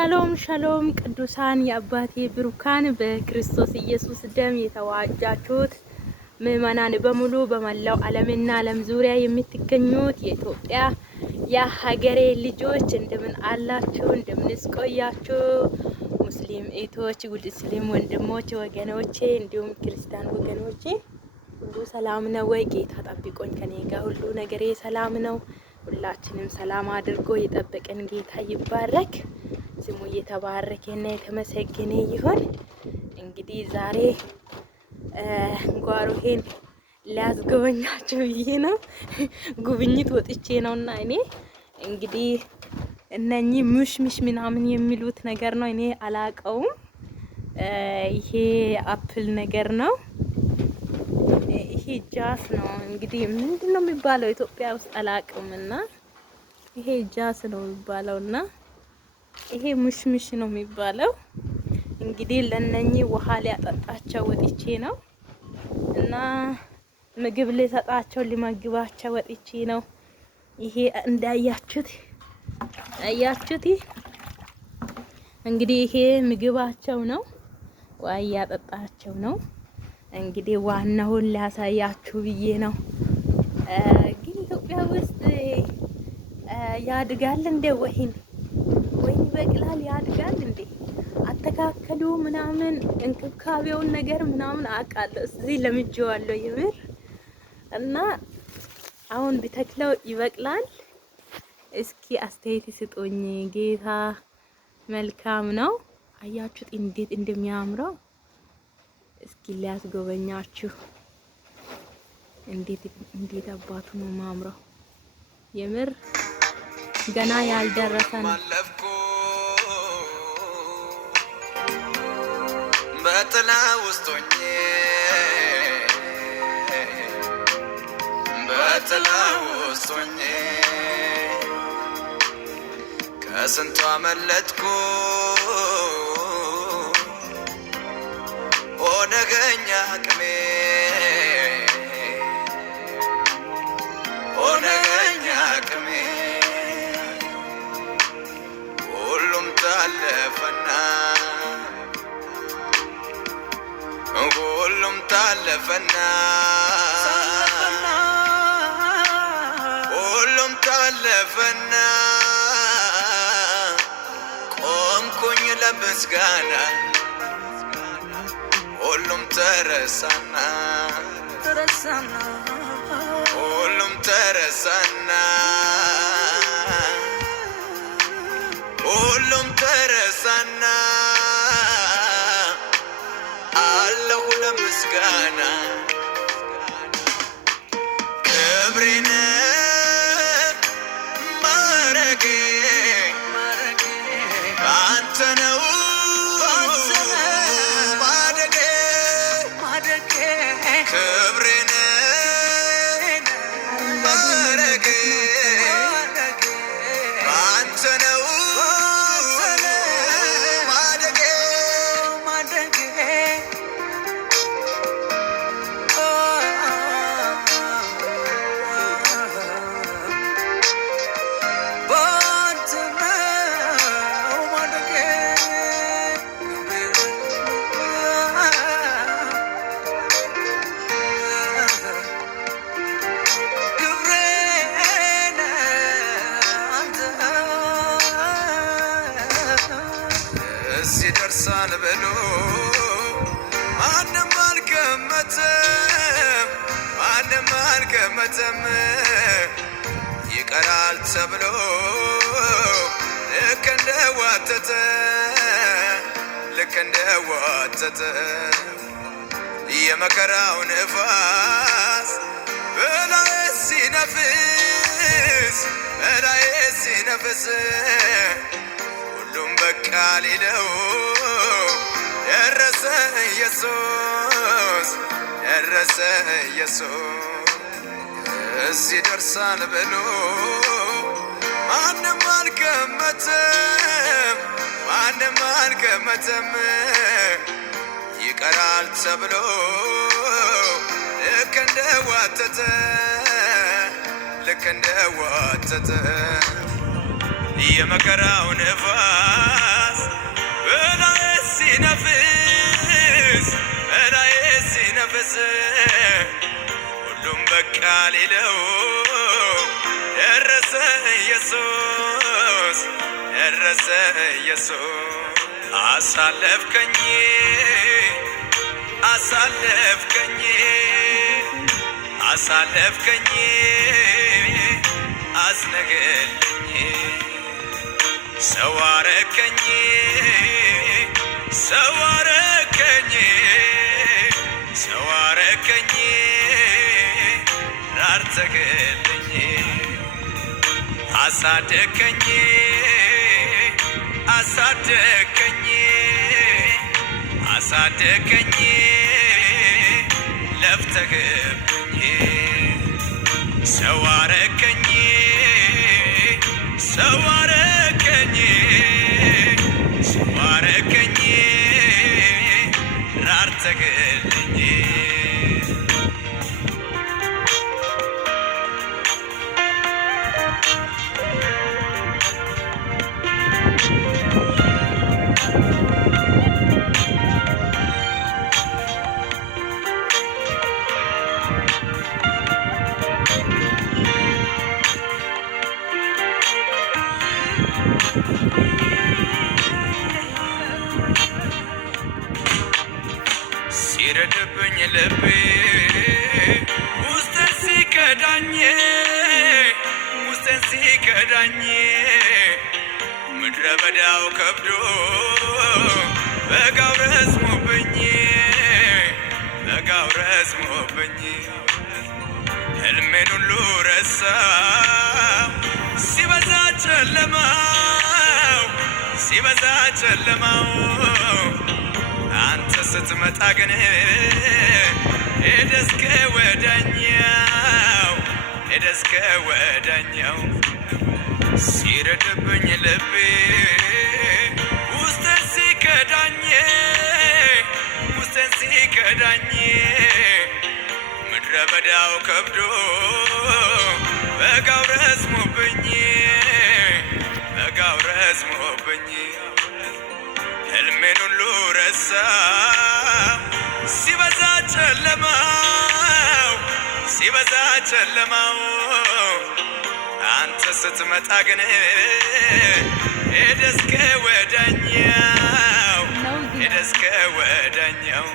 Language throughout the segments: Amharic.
ሻሎም ሻሎም ቅዱሳን የአባቴ ብሩካን በክርስቶስ ኢየሱስ ደም የተዋጃችሁት ምእመናን በሙሉ በመላው ዓለምና ዓለም ዙሪያ የምትገኙት የኢትዮጵያ የሀገሬ ልጆች እንደምን አላችሁ? እንደምንስ ቆያችሁ? ሙስሊም እህቶች፣ ሙስሊም ወንድሞች ወገኖቼ፣ እንዲሁም ክርስቲያን ወገኖቼ ሁሉ ሰላም ነው ወይ? ጌታ ጠብቆኝ ከኔ ጋር ሁሉ ነገሬ ሰላም ነው። ሁላችንም ሰላም አድርጎ የጠበቀን ጌታ ይባረክ። ስሙ የተባረከና የተመሰገነ ይሁን። እንግዲህ ዛሬ ጓሮሄን ሊያስጎበኛችሁ ብዬ ነው። ጉብኝት ወጥቼ ነውና እኔ እንግዲህ እነኚህ ሙሽሙሽ ምናምን የሚሉት ነገር ነው። እኔ አላቀውም። ይሄ አፕል ነገር ነው። ይሄ ጃስ ነው። እንግዲህ ምንድነው የሚባለው ኢትዮጵያ ውስጥ አላቀውምና ይሄ ጃስ ነው የሚባለውና ይሄ ሙሽሙሽ ነው የሚባለው። እንግዲህ ለነኚህ ውሃ ሊያጠጣቸው ወጥቼ ነው እና ምግብ ልሰጣቸው ሊመግባቸው ወጥቼ ነው። ይሄ እንዳያችሁት አያችሁት። እንግዲህ ይሄ ምግባቸው ነው፣ ውሃ እያጠጣቸው ነው። እንግዲህ ዋናውን ሊያሳያችሁ ብዬ ነው። ግን ኢትዮጵያ ውስጥ ያድጋል እንደ ወይን ይበቅላል? ያድጋል እንዴ? አተካከሉ ምናምን እንክብካቤውን ነገር ምናምን አውቃለሁ። እዚህ ለምጄዋለሁ የምር እና አሁን ቢተክለው ይበቅላል? እስኪ አስተያየት ስጡኝ። ጌታ መልካም ነው። አያችሁት እንዴት እንደሚያምረው? እስኪ ሊያስጎበኛችሁ እንዴት አባቱ ነው ማምረው። የምር ገና ያልደረሰ ነው። በጥላ ውስጥ ሆኜ ከስንቱ አመለጥኩ ኦነገኛ አቅሜ ሁሉም ታለፈና ቆምኩኝ ለምስጋና ሁሉም ተረሳና አለሁ ለምስጋና ክብሬን ማረጌ አንተ ነው ማደጌ ክብሬን ማረጌ አንተ ነው ማደጌ እዚህ ደርሳል ብሎ ማንም አልገመተም ይቀራል ተብሎ ልክ እንደዋተተ የመከራው ነፋስ በላይ ሲነፍስ ሁሉም በቃ ሊለው ደረሰ ኢየሱስ እዚህ ደርሳል ብሎ ማንም አልገመተም ይቀራል ተብሎ ልክ እንደዋተተ የመከራው ነፋስ ሌለው ደረሰ ኢየሱስ ደረሰ ኢየሱስ አሳለፍከኝ አሳለፍከኝ አሳለፍከኝ አስነገልኝ ሰው አረከኝ ሰው አረከኝ ሰው አረከኝ ራርተገልኝ አሳደከኝ አሳደከኝ አሳደከኝ ለፍተህብኝ ሰው አረከኝ ሰው አረከኝ ሰው አረከኝ ራርተህልኝ ሲረድብኝ ልቤ ውስጤን ሲከዳኝ ውስጤን ሲከዳኝ ምድረ በዳው ከብዶ በጋው ረዝሞብኝ በጋው ረዝሞብኝ ሕልሜን ሁሉ ረሳው ሲበዛ ጨለማው ሲበዛ ጨለማው አንተ ስትመጣ ግን ሄደስከ ወዳኛው ሄደስከ ወዳኛው ሲረድብኝ ልቤ ውስጤን ሲከዳኝ ውስጤን ሲከዳኝ ምድረ በዳው ከብዶ በጋው ረዝሞብኝ በጋው ረዝሞብኝ ሕልሜን ሁሉ ረሳው ሲበዛ ጨለማው ሲበዛ ጨለማው አንተ ስትመጣ ግን ሄደስከ ወዳኛው ሄደስከ ወዳኛው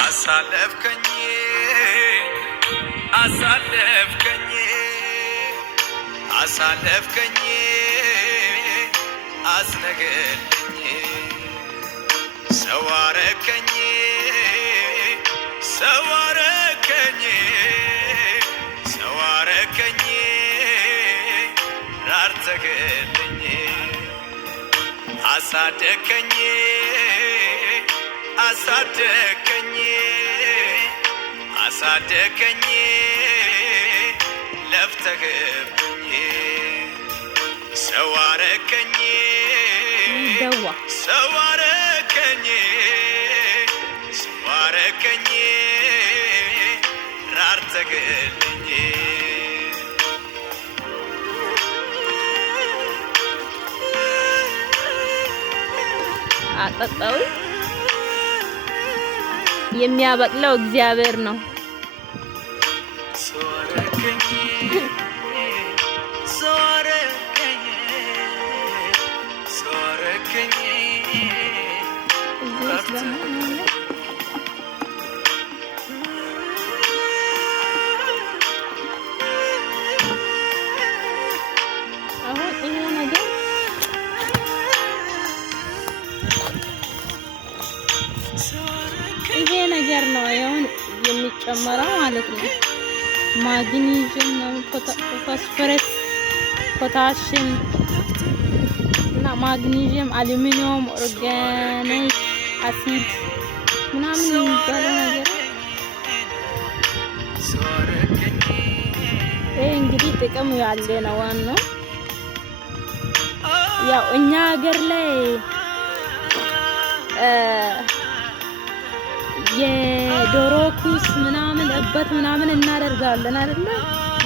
አሳለፍከኝ አሳለፍከኝ አሳለፍከኝ አስነገልኝ ሰው አረከኝ ሰው አረከኝ ሰው አረከኝ ራርተህልኝ አሳደከኝ አሳደከኝ አሳደከኝ ለፍተህብኝ ሰው አረከኝ ሰው አረከኝ ሰው አረከኝ ራርተህልኝ አጠጣው የሚያበቅለው እግዚአብሔር ነው። ይሄ ነገር ነው አሁን የሚጨመረው ማለት ነው። ማግኒዥየም፣ ፎስፎረስ፣ ፖታሽየም እና ማግኒዥየም፣ አሉሚኒየም፣ ኦርጋኒክ አሲድ ምናምን የሚባለው ነገር ይሄ እንግዲህ ጥቅም ያለ ነው ዋናው ያው እኛ ሀገር ላይ የዶሮ ኩስ ምናምን እበት ምናምን እናደርጋለን አይደለ?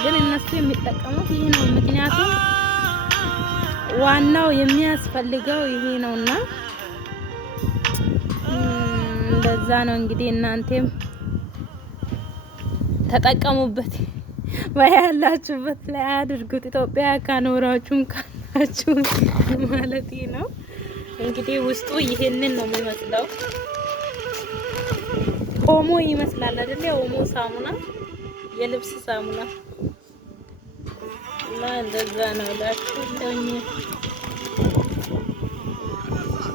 ግን እነሱ የሚጠቀሙት ይሄ ነው። ምክንያቱም ዋናው የሚያስፈልገው ይሄ ነውና እንደዛ ነው። እንግዲህ እናንተም ተጠቀሙበት፣ ባያላችሁበት ላይ አድርጉት። ኢትዮጵያ ካኖራችሁም ካላችሁ ማለት ነው። እንግዲህ ውስጡ ይሄንን ነው የሚመስለው። ኦሞ ይመስላል አይደል? ኦሞ ሳሙና፣ የልብስ ሳሙና እና እንደዛ ነው ላችሁኝ።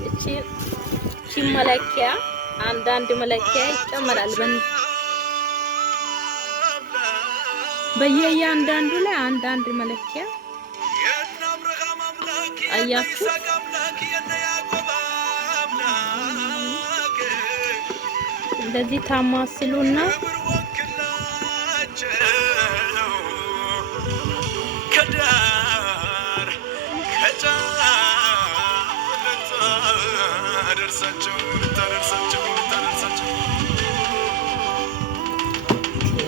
እቺ መለኪያ አንዳንድ መለኪያ ይጨመራል በየአንዳንዱ ላይ አንዳንድ መለኪያ አያችሁ። እንደዚህ ታማስሉና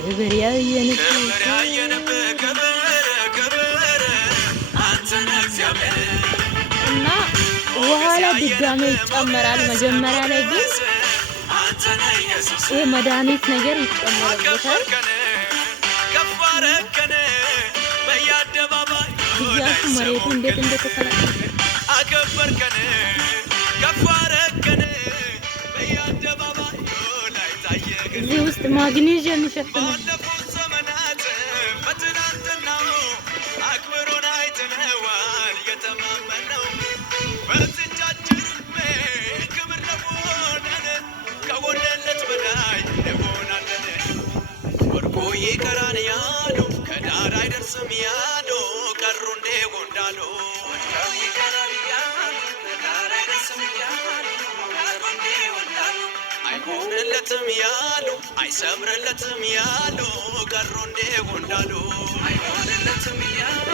ክብር ያየንበት እና ውሃ ላይ ድጋሜ ይጨመራል። መጀመሪያ ላይ ግን ይሄ መድኃኒት ነገር ይጨመርበታል። እያሱ መሬቱ እንዴት እንደተሰነጠቀ እዚህ ውስጥ ማግኔዥየም ይሸፍናል። አይሆንለትም ያሉ አይሰምርለትም ያሉ ቀሩ እንደ ጎንዳሉ አይሆንለትም ያሉ